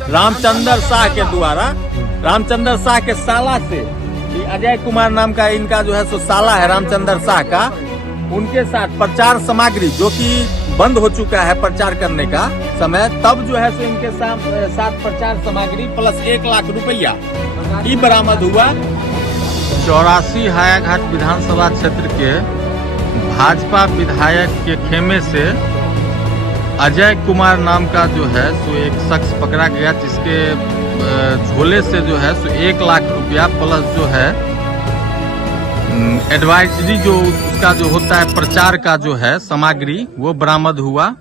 रामचंद्र शाह के द्वारा, रामचंद्र शाह के साला से, अजय कुमार नाम का इनका जो है सो साला है रामचंद्र शाह का, उनके साथ प्रचार सामग्री जो कि बंद हो चुका है प्रचार करने का समय, तब जो है सो इनके साथ प्रचार सामग्री प्लस 1 लाख रुपया ही बरामद हुआ। 84 हायाघाट विधानसभा क्षेत्र के भाजपा विधायक के खेमे से अजय कुमार नाम का जो है सो एक शख्स पकड़ा गया, जिसके झोले से जो है सो 1 लाख रुपया प्लस जो है एडवाइजरी जो उसका जो होता है प्रचार का जो है सामग्री वो बरामद हुआ।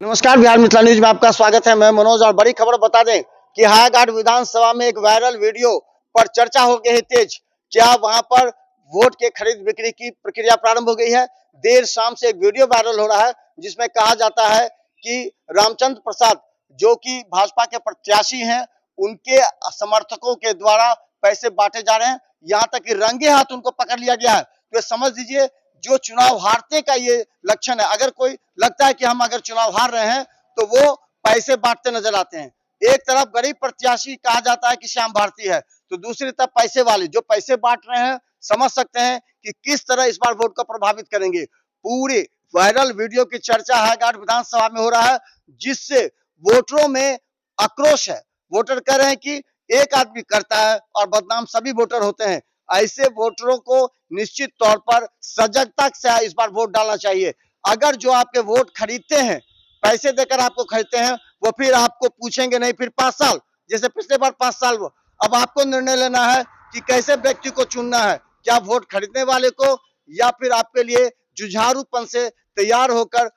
नमस्कार, बिहार मिथिला न्यूज में आपका स्वागत है। मैं मनोज और बड़ी खबर बता दें कि हायाघाट विधानसभा में एक वायरल वीडियो पर चर्चा हो गई है तेज। क्या वहां पर वोट के खरीद बिक्री की प्रक्रिया प्रारंभ हो गई है? देर शाम से एक वीडियो वायरल हो रहा है जिसमें कहा जाता है कि रामचंद्र प्रसाद जो कि भाजपा के प्रत्याशी हैं, उनके समर्थकों के द्वारा पैसे बांटे जा रहे हैं। यहाँ तक कि रंगे हाथ उनको पकड़ लिया गया है। तो समझ लीजिए जो चुनाव हारने का ये लक्षण है। अगर कोई लगता है कि हम अगर चुनाव हार रहे हैं तो वो पैसे बांटते नजर आते हैं। एक तरफ गरीब प्रत्याशी कहा जाता है कि श्याम भारती है, तो दूसरी तरफ पैसे वाले जो पैसे बांट रहे हैं, समझ सकते हैं कि किस तरह इस बार वोट को प्रभावित करेंगे। पूरे वायरल वीडियो की चर्चा हायाघाट विधानसभा में हो रहा है, जिससे वोटरों में आक्रोश है। वोटर कह रहे हैं कि एक आदमी करता है और बदनाम सभी वोटर होते हैं। ऐसे वोटरों को निश्चित तौर पर सजगता से इस बार वोट डालना चाहिए। अगर जो आपके वोट खरीदते हैं, पैसे देकर आपको खरीदते हैं, वो फिर आपको पूछेंगे नहीं फिर 5 साल, जैसे पिछले बार 5 साल। वो अब आपको निर्णय लेना है कि कैसे व्यक्ति को चुनना है, क्या वोट खरीदने वाले को या फिर आपके लिए जुझारूपन से तैयार होकर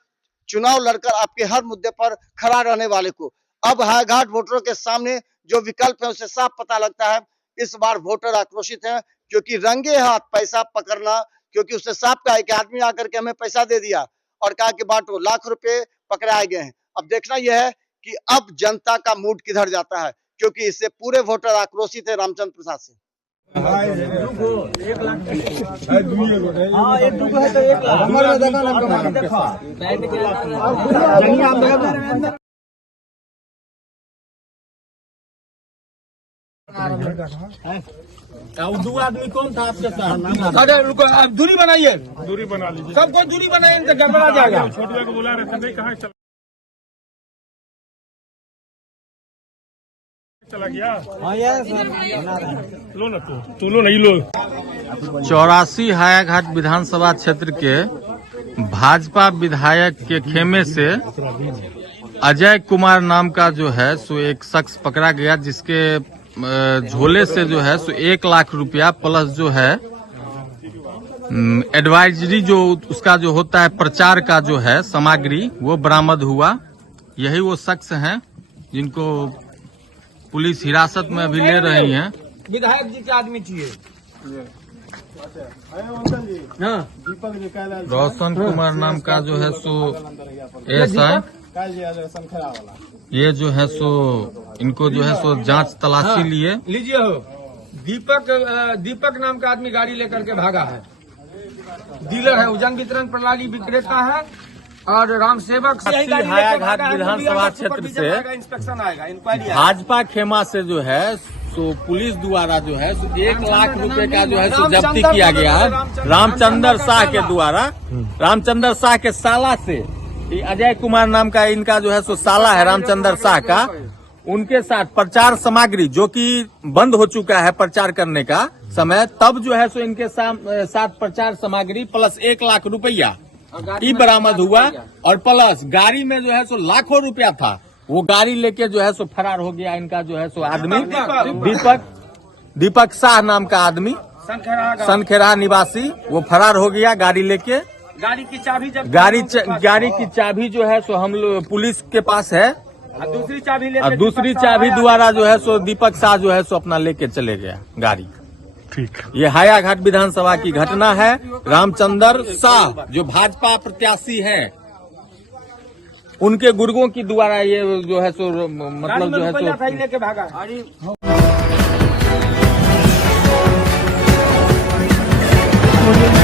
चुनाव लड़कर आपके हर मुद्दे पर खड़ा रहने वाले को। अब हायाघाट वोटरों के सामने जो विकल्प है उसे साफ पता लगता है। इस बार वोटर आक्रोशित हैं क्योंकि रंगे हाथ पैसा पकड़ना, क्योंकि उसने साफ कहा कि आदमी आकर के हमें पैसा दे दिया और कहा कि बांटो, लाख रुपए पकड़ाए गए हैं। अब देखना यह है कि अब जनता का मूड किधर जाता है, क्योंकि इससे पूरे वोटर आक्रोशित है रामचंद्र प्रसाद से। दो आदमी कौन था आपके साथ? अरे रुको, आप दूरी बनाइए, दूरी बना लीजिए। सबको दूरी बनाइए, तो गड़बड़ा जाएगा। छोटिया को बुला रहे थे, कहाँ चला गया? लो ना, तू लो नहीं लो। 84 हायाघाट विधानसभा क्षेत्र के भाजपा विधायक के खेमे से अजय कुमार नाम का जो है सो एक शख्स पकड़ा गया, जिसके झोले से जो है सो 1 लाख रुपया प्लस जो है एडवाइजरी जो उसका जो होता है प्रचार का जो है सामग्री वो बरामद हुआ। यही वो शख्स हैं जिनको पुलिस हिरासत में अभी ले रही हैं। विधायक जी के आदमी चाहिए। रोशन कुमार नाम का जो है सो एएसआई, ये जो है सो इनको जो है सो जांच तलाशी लिए लीजिए हो। दीपक नाम का आदमी गाड़ी लेकर के भागा है, डीलर है, उजन वितरण प्रणाली विक्रेता है और राम सेवक। हायाघाट विधानसभा क्षेत्र से इंस्पेक्शन आएगा, इंक्वायरी। भाजपा खेमा से जो है सो पुलिस द्वारा जो है सो 1 लाख रुपए का जो है सो जब्ती किया गया है रामचंद्र शाह के द्वारा। रामचंद्र शाह के साला से, अजय कुमार नाम का इनका जो है सो साला है रामचंद्र शाह का, उनके साथ प्रचार सामग्री जो कि बंद हो चुका है प्रचार करने का समय, तब जो है सो इनके साथ प्रचार सामग्री प्लस 1 लाख रुपया ही बरामद हुआ। और प्लस गाड़ी में जो है सो लाखों रुपया था, वो गाड़ी लेके जो है सो फरार हो गया इनका जो है सो आदमी दीपक शाह नाम का आदमी, सनखेरा निवासी, वो फरार हो गया गाड़ी लेके। गाड़ी की चाबी जब गाड़ी की चाबी जो है सो हम लोग पुलिस के पास है, दूसरी चाबी द्वारा जो है सो दीपक शाह जो है सो अपना लेके चले गया गाड़ी। ठीक। ये हायाघाट विधानसभा की घटना है। रामचंद्र शाह जो भाजपा प्रत्याशी हैं, उनके गुर्गों की द्वारा ये जो है सो मतलब जो है सो लेके भागा। Audio